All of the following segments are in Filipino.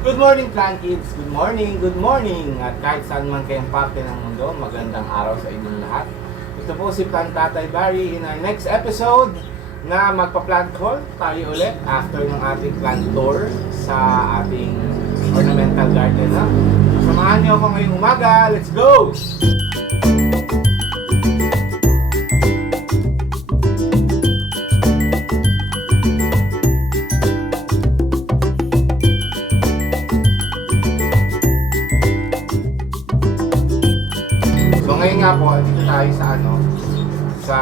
Good morning, Plant Kids! Good morning, good morning! At kahit saan man kayong parte ng mundo, magandang araw sa inyong lahat. Ito po si Plant Tatay Barry in our next episode na magpa-plant haul tayo ulit after ng ating plant tour sa ating ornamental garden. Samahan niyo ako ngayong umaga. Let's go! Ngayon nga po, dito tayo sa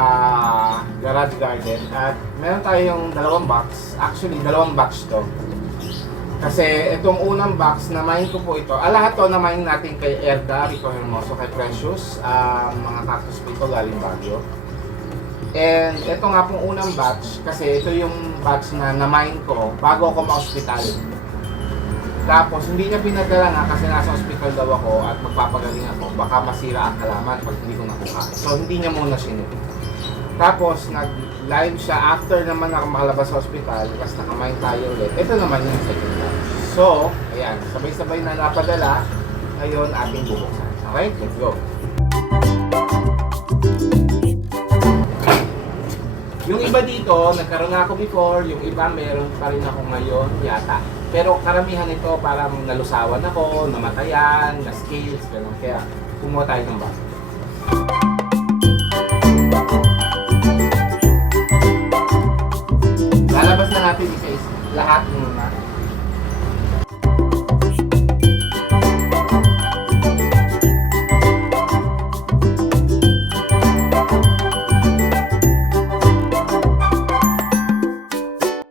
garage garden at meron tayong dalawang box. Actually, dalawang box to. Kasi itong unang box, na-mine ko po ito. Lahat to na-mine natin kay Erda, Rico Hermoso, kay Precious. Mga cactus po ito galing Baguio. And ito nga pong unang batch, kasi ito yung batch na na-mine ko bago ako ma-hospital. Tapos hindi niya pinadala nga kasi nasa ospital daw ako at magpapagaling ako. Baka masira ang halaman pag hindi ko nakuha. So hindi niya muna sinunod. Tapos nag-live siya after naman ako makalabas sa ospital. Tapos nakamine tayo ulit. Ito naman yung second batch. So, ayan. Sabay-sabay na napadala. Ngayon ating bubuksan. Okay? Let's go! Yung iba dito, nagkaroon na ako before. Yung iba meron pa rin ako ngayon yata. Pero karamihan ito parang nalusawan ako, namatayan, na-scales, gano'n. Kaya kumuha tayo ng bago. Lalabas na natin isa-isa. Lahat muna.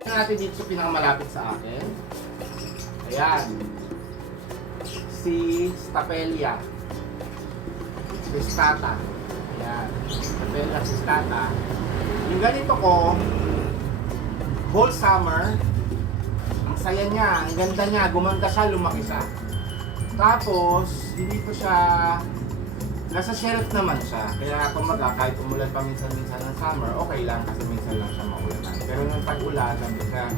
Natin dito sa pinakamalapit sa akin. Ayan. Si Stapelia cristata. Ayan. Stapelia cristata. Yung ganito ko, whole summer, ang saya niya, ang ganda niya, gumanda siya, lumaki siya. Tapos, hindi ko siya, nasa shelf naman siya. Kaya kumaga, kahit umulan pa minsan-minsan ng summer, okay lang kasi minsan lang siya maulanan. Pero nung tag-ulan, nandun siya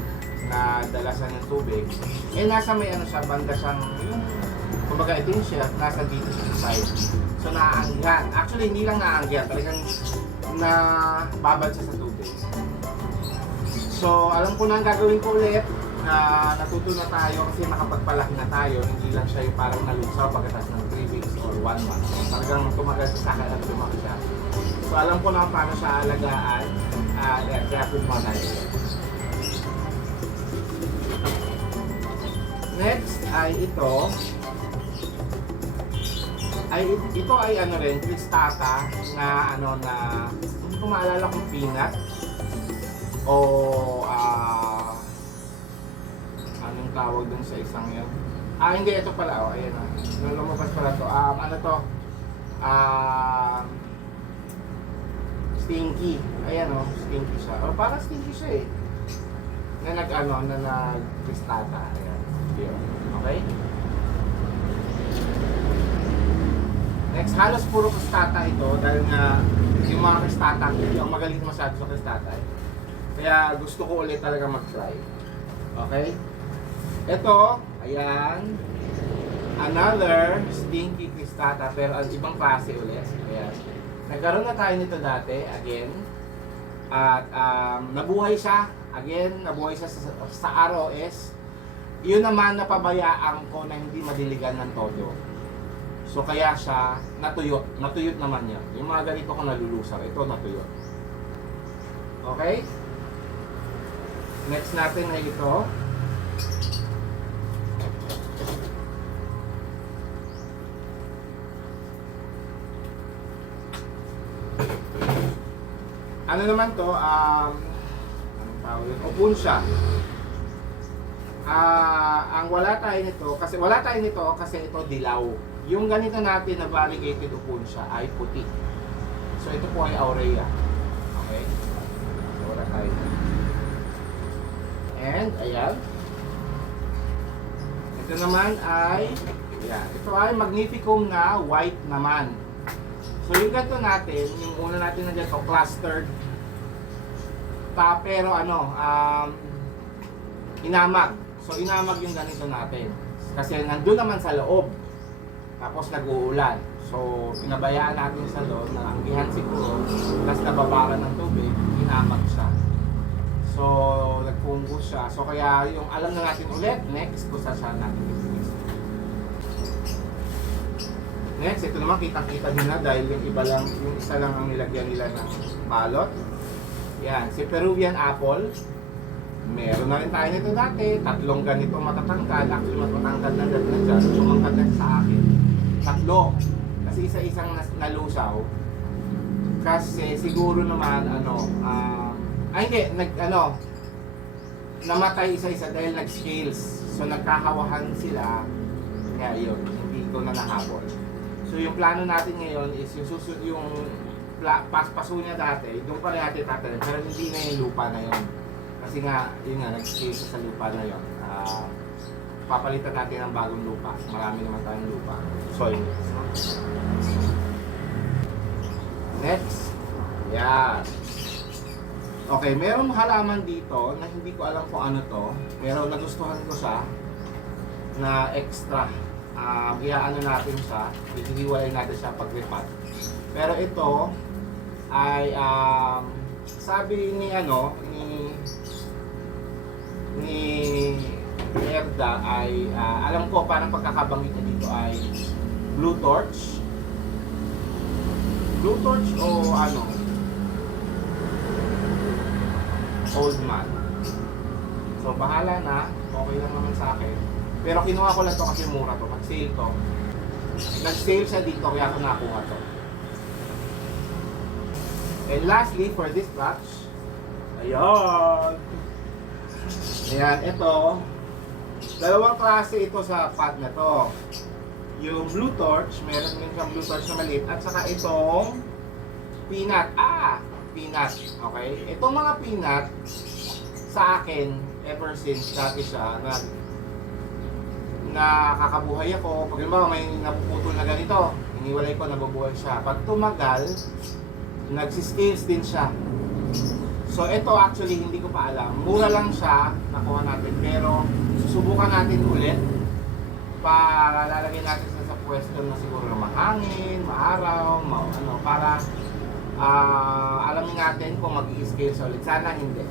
na dalasan ng tubig, nasa may siya, banda siyang, kumbaga ito yung shelf, nasa dito sa side. So naaanggihan. Actually, hindi lang naaanggihan, talagang nababad siya sa tubig. So, alam ko na ang gagawin ko ulit, natuto na tayo kasi nakapagpalaki na tayo, hindi lang siya yung parang nalusaw pagkatas ng 3 weeks or 1 month. So, talagang tumagal sa akin at lumaki siya. So, alam ko na paano siya alagaan, kaya kumuha tayo. Next ay ito ay ano rin, cristata na hindi ko maalala kung peanut o anong tawag dun sa isang yun. Hindi, ito pala, ayan o. Nung lumabas pala to, stinky. Ayan o, stinky siya. O, parang stinky siya eh. Na nag-cristata. Ayan. Okay? Next, halos puro cristata ito dahil nga yung mga cristata, hindi ako magaling masyado sa cristata. Kaya gusto ko ulit talaga mag-try. Okay? Ito, ayan. Another stinky cristata pero ang ibang klase ulit. Ayan. Nagkaroon na tayo nito dati, again. At nabuhay siya. Again, nabuhay siya sa ROS. Yun naman napabayaan ko na hindi madiligan ng todo. So kaya siya natuyot. Natuyot naman niya. Yung mga ganito ko nalulusar, ito natuyot. Okay? Next natin ay ito. Ano naman to? Anong tawag yun? Opuntia. Ang wala tayo nito kasi ito dilaw. Yung ganito natin na variegated opuntia ay puti. So ito po ay aurea. Okay? So wala tayo. And ayan. Ito naman ay ito ay magnificum na white naman. So yung ganito natin, yung una natin na ganito, clustered. Pero inamag. So So inamag yung ganito natin. Kasi nandun naman sa loob. Tapos nag-uulan. So pinabayaan natin sa loob na anggihan siguro. Tapos nababara ng tubig, inamag siya. So nagpunggo siya. So kaya yung alam na natin ulit, next busa siya natin. Next, ito naman kitang-kita din na dahil yung iba lang, yung isa lang ang nilagyan nila ng balot. Yan, si Peruvian apple. Meron na rin tayo nito dati. Tatlong ganito matatangkad. Actually, matatangkad na dyan. Sumangkad na sa akin. Tatlo. Kasi isa-isang nalusaw. Kasi siguro naman, namatay isa-isa dahil nag-scales. So, nagkakawahan sila. Kaya yun, hindi ko na nahabol. So yung plano natin ngayon is yung paspaso niya dati, doon pa rin natin tatanim, pero hindi na yung lupa na yun. Kasi nga, yun nga, nag-scale sa lupa na yun. Papalitan natin ng bagong lupa. Marami naman tayong lupa. Soil. Next. Yan. Okay, merong halaman dito na hindi ko alam kung ano to. Pero nagustuhan ko siya na extra. Iaano natin siya, ihiwalay natin siya paglipat. Pero ito ay sabi ni Erda ay alam ko parang pagkakabanggit niya dito ay blue torch. Blue torch o old man. So bahala na, okay lang naman sa akin. Pero kinuha ko lang to kasi mura to, nag-sale to. Nag-sale siya dito kaya ako nakuha to. And lastly, for this batch, ayan. Ayan, ito. Dalawang klase ito sa pot na to. Yung blue torch, meron din siyang blue torch na maliit. At saka itong peanut. Peanut. Okay? Itong mga peanut, sa akin, ever since dati siya, nakakabuhay ako. Pag halimbawa may napuputol na ganito, iniwalay ko, nabubuhay siya. Pag tumagal, nagsiscales din siya. So ito actually hindi ko pa alam. Mura lang siya, nakuha natin. Pero susubukan natin ulit para lalagyan natin sa pwesto na siguro mahangin, maaraw, para alamin natin kung mag-i-scale ulit. Sana hindi.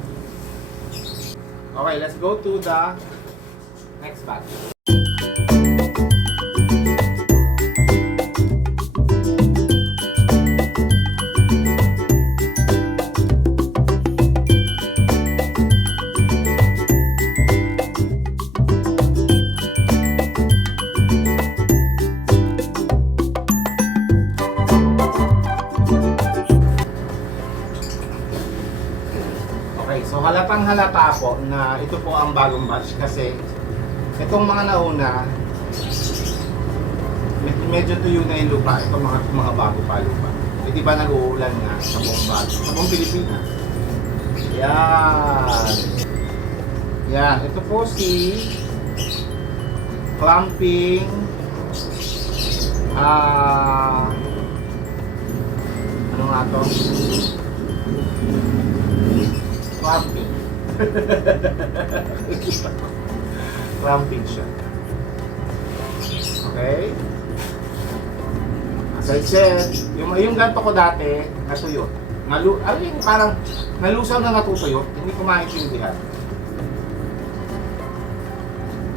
Okay, let's go to the next batch. So halatang halata po na ito po ang bagong batch kasi itong mga nauna medyo tuyo na yung lupa. Itong mga bago pa lupa. E di ba nag-uulan nga sa buong batch, sa buong Pilipinas. Yan. Yan. Ito po si clamping ano nga to? Clamping. Clamping siya. Okay? As I said, yung ganito ko dati, natuyo. Parang nalusaw na natutuyo, hindi ko maintindihan.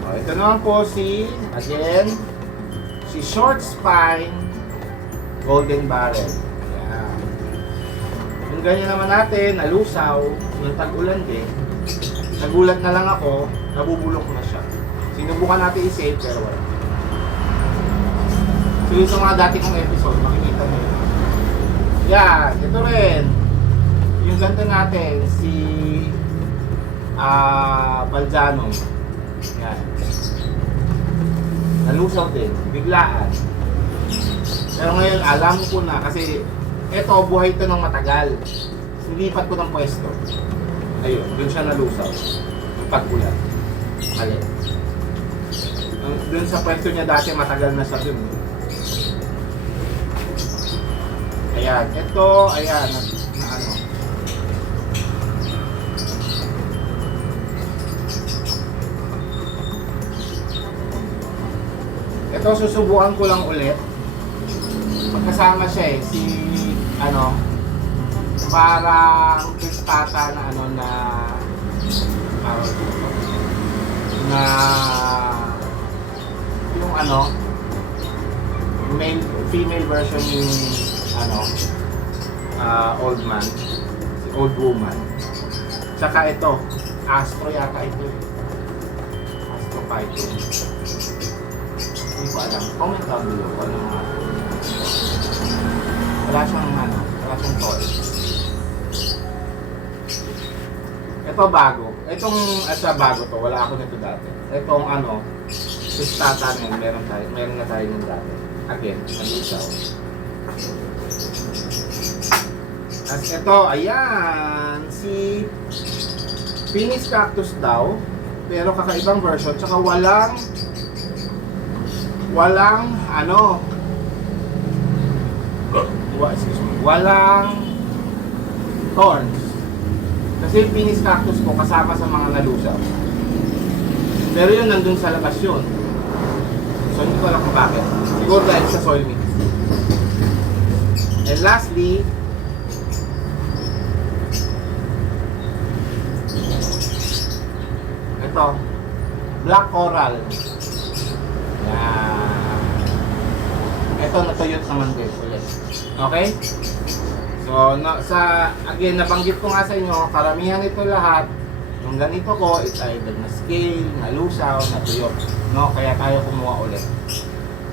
O, ito naman po si short spine golden barrel. Ayan. Yung ganyan naman natin, nalusaw, yung tag-ulan din. Nagulat na lang ako, nabubulok na siya. Sinubukan natin i-save pero wala. So yung sa mga dati kong episode, makikita nyo yun. Yan, ito rin. Yung ganito natin, si Balzano. Yan. Nalusaw din, biglaan. Pero ngayon, alam ko na kasi ito, buhay ito ng matagal. Silipat ko ng pwesto. Ayun, dun siya nalusaw. Yung pag-ulan. Mali. Dun sa pwesto niya dati, matagal na siya dun. Ayan, ito, ayan, na ano. Ito, susubukan ko lang ulit. Magkasama siya si, parang kristata na na yung female version yung old man, si old woman. Tsaka ito, Astro yata ito. Astro Python. Hindi ko alam. Comment down below kung ano mga. Wala siyang toy. Ito bago. Itong bago to. Wala ako nito dati. Itong kristata na meron na tayo ng dati. Again, malusaw. At ito, ayan, si Phoenix Cactus daw, pero kakaibang version, tsaka walang thorns. Kasi yung Phoenix Cactus ko kasama sa mga nalusaw. Pero yun, nandun sa labas yun. So, hindi ko alam kung bakit. Siguro dahil sa soil mix. And lastly, ito, black coral. Yan. Ito, natuyot naman din ulit. Okay? So, again, nabanggit ko nga sa inyo, karamihan ito lahat, yung ganito ko, it's either na scale, nalusaw, natuyot. No? Kaya tayo kumuha ulit.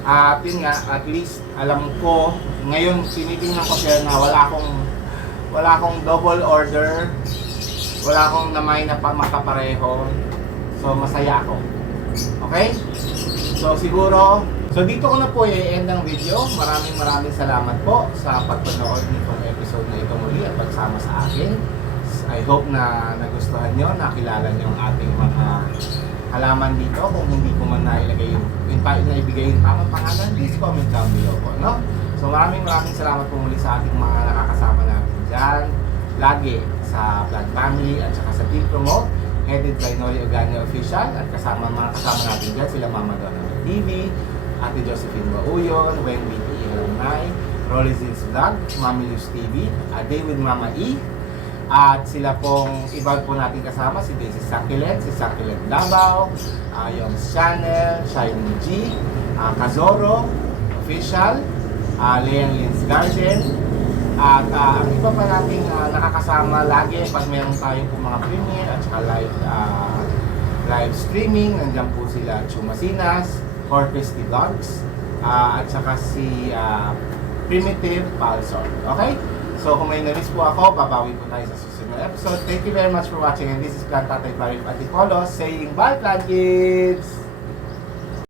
At yun nga, at least alam ko, ngayon tinitingnan ko siya na wala akong double order, wala akong namay na makapareho. So masaya ako. Okay? So siguro, dito ko na po i-end ang video. Maraming salamat po sa pagpanood nitong episode na ito muli at pagsama sa akin. I hope na nagustuhan nyo, nakilala nyo ang ating mga halaman dito. Kung hindi ko man naibigay yung tamang pangalan, please comment down below po, no? So maraming salamat po muli sa ating mga nakakasama natin dyan. Lagi sa Plant Family at saka sa Team Promote, headed by Noli Ogania Official, at mga kasama natin dyan, sila Mama Donna TV, Ate Josephine Bauyon, Wendy Ihalamay, Rolly Zins Vlog, Mami Luz TV, A Day with Mama E, at sila pong iba po natin kasama, si Daisy Succulent, si Succulent Davao, yung Channel, Shining G, Kazoro Official, Leon Lynn's Garden, at ang iba pa nating nakakasama lagi pag meron tayong po mga premiere at saka live streaming. Nandiyan po sila Chumasinas, Corpus Vlogs, at saka si Primitive Palsor. Okay? So kung may na-miss po ako, babawi po tayo sa susunod episode. Thank you very much for watching, and this is Plant Tatay Barif Antipolo saying bye, Plant Kids!